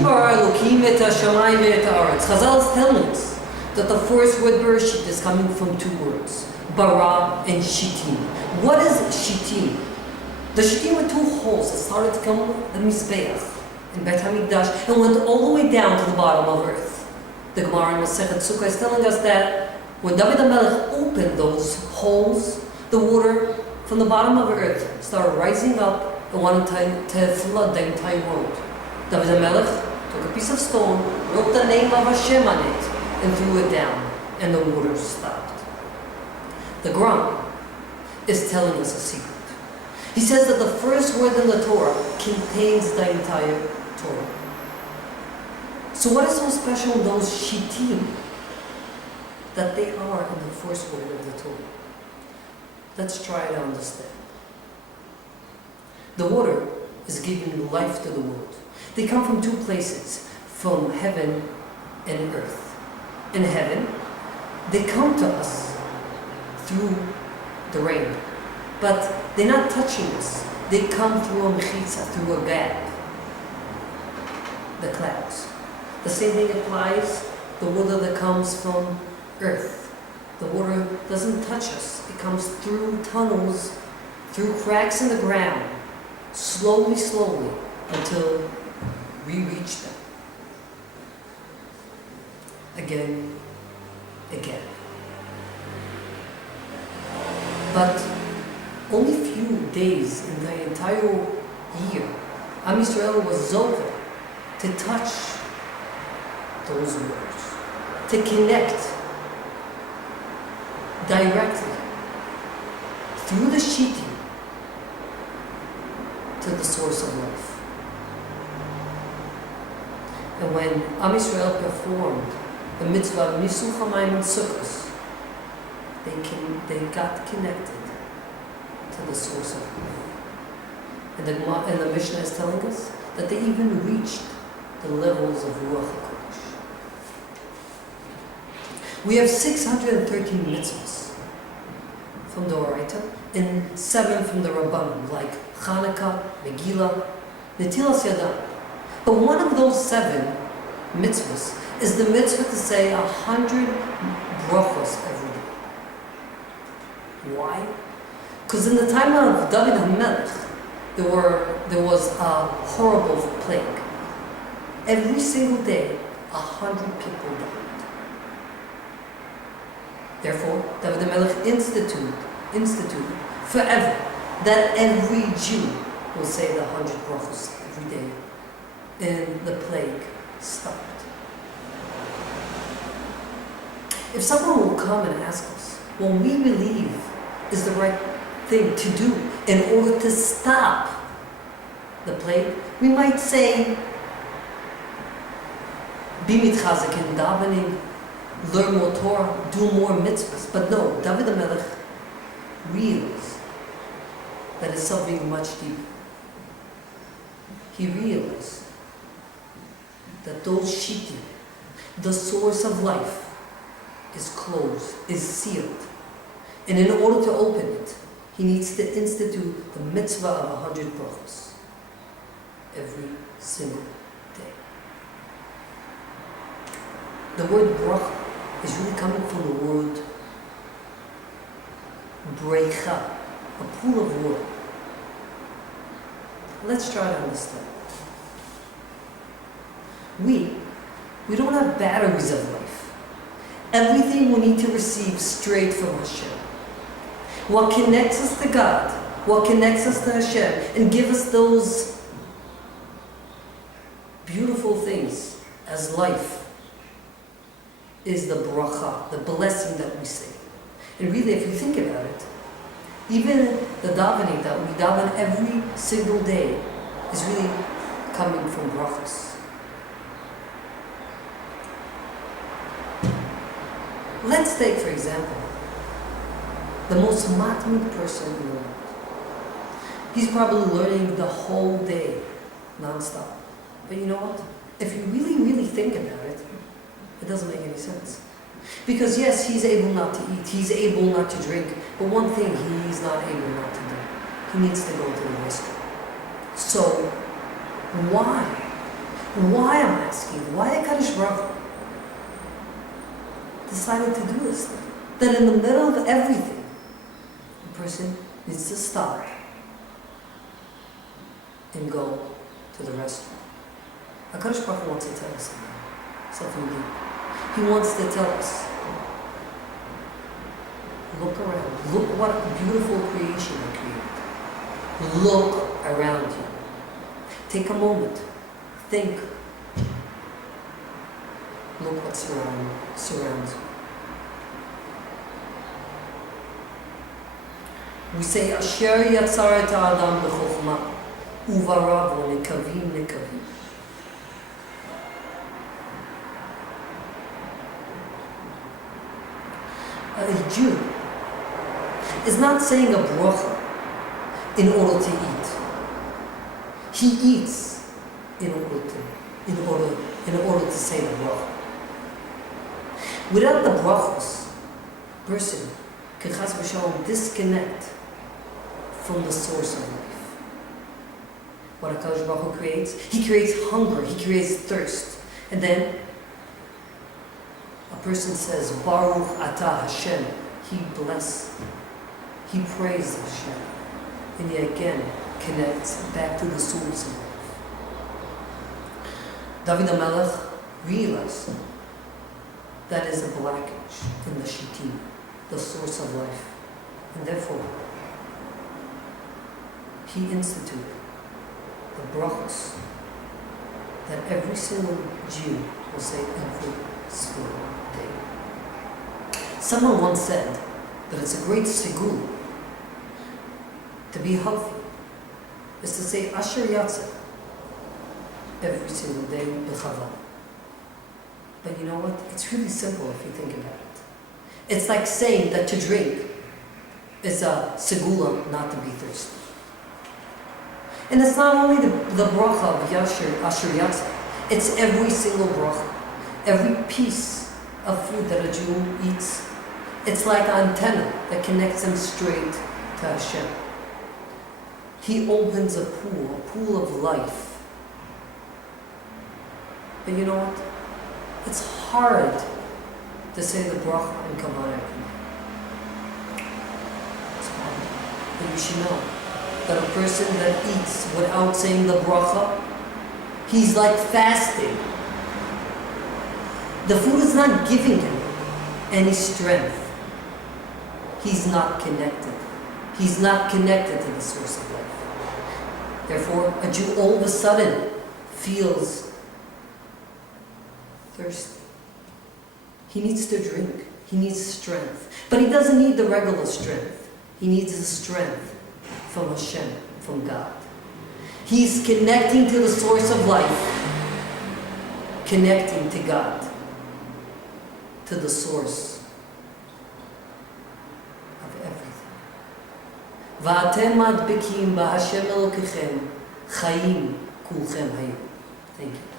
Bereshit bara Elokim et hashamayim ve'et haaretz. Chazal is telling us that the first word Bereshit is coming from two words, bara and shitim. What is shitim? The shitim were two holes that started to come the Mizbeach in Beit HaMikdash and went all the way down to the bottom of earth. The Gemara in Masechet Sukkah is telling us that when David HaMelech opened those holes, the water from the bottom of earth started rising up and wanted to flood the entire world. David HaMelech took a piece of stone, wrote the name of Hashem on it, and threw it down, and the water stopped. The Gram is telling us a secret. He says that the first word in the Torah contains the entire Torah. So what is so special in those shitim that they are in the first word of the Torah? Let's try to understand. The water is giving life to the world. They come from two places, from heaven and earth. In heaven, they come to us through the rain, but they're not touching us. They come through a mechitza, through a gap, the clouds. The same thing applies, the water that comes from earth. The water doesn't touch us. It comes through tunnels, through cracks in the ground, slowly, slowly, until we reach them. Again. But only few days in the entire year, Am Yisrael was zocher to touch those words, to connect directly through the shitim to the source of life. And when Am Yisrael performed the mitzvah of Misuch HaMayim and Sukkos, they got connected to the source of life. And the Mishnah is telling us that they even reached the levels of Ruach HaKodesh. We have 613 mitzvahs from the Oraita and 7 from the Rabbanim, like Chanukah, Megillah, Netilas Yadayim. But one of those 7 mitzvahs is the mitzvah to say 100 brachos every day. Why? Because in the time of David HaMelech, there was a horrible plague. Every single day, 100 people died. Therefore, David HaMelech instituted forever that every Jew will say the 100 brachos every day. And the plague stopped. If someone will come and ask us what we believe is the right thing to do in order to stop the plague, we might say, be mitchazik in davening, learn more Torah, do more mitzvahs. But no, David HaMelech realized that it's something much deeper. He realized that those shitim, the source of life, is closed, is sealed. And in order to open it, he needs to institute the mitzvah of 100 brachos every single day. The word bracha is really coming from the word breicha, a pool of water. Let's try to understand. We don't have batteries of life. Everything we need to receive straight from Hashem. What connects us to God, what connects us to Hashem, and give us those beautiful things as life is the bracha, the blessing that we say. And really, if you think about it, even the davening that we daven every single day is really coming from brachas. Let's take, for example, the most matmid person in the world. He's probably learning the whole day, non-stop. But you know what? If you really, really think about it, it doesn't make any sense. Because yes, he's able not to eat, he's able not to drink, but one thing he's not able not to do, he needs to go to the restroom. So, why? Why, I'm asking, why HaKadosh Baruch Hu decided to do this thing? That in the middle of everything, a person needs to stop and go to the restroom. HaKadosh Baruch Hu wants to tell us something deep. He wants to tell us, look around. Look what a beautiful creation He created. Look around you. Take a moment. Think. Look what surrounds you. We say, Asher yatzar et ha'adam b'chokhmah, uvarav nekavim nekavim. A Jew is not saying a bracha in order to eat. He eats in order to say the bracha. Without the brachos, person can chas v'shalom disconnect from the source of life. What HaKadosh Baruch Hu creates? He creates hunger, He creates thirst. And then a person says, Baruch Atah Hashem. He prays Hashem. And he again connects back to the source of life. David HaMelech realized that is a blockage in the Shittim, the source of life. And therefore, he instituted the brachos that every single Jew will say every single day. Someone once said that it's a great sigul to be healthy is to say Asher Yatzeh every single day b'chava. But you know what? It's really simple if you think about it. It's like saying that to drink is a segula not to be thirsty. And it's not only the bracha of Asher Yatzeh, it's every single bracha. Every piece of food that a Jew eats, it's like an antenna that connects him straight to Hashem. He opens a pool of life. But you know what? It's hard to say the bracha and kavanah. It's hard. But you should know that a person that eats without saying the bracha, he's like fasting. The food is not giving him any strength. He's not connected. He's not connected to the source of life. Therefore, a Jew all of a sudden feels thirsty. He needs to drink. He needs strength. But he doesn't need the regular strength. He needs the strength from Hashem, from God. He's connecting to the source of life, connecting to God, to the source of everything. Va'atem madbekim ba'Hashem Elokechem chayim kulchem hayom. Thank you.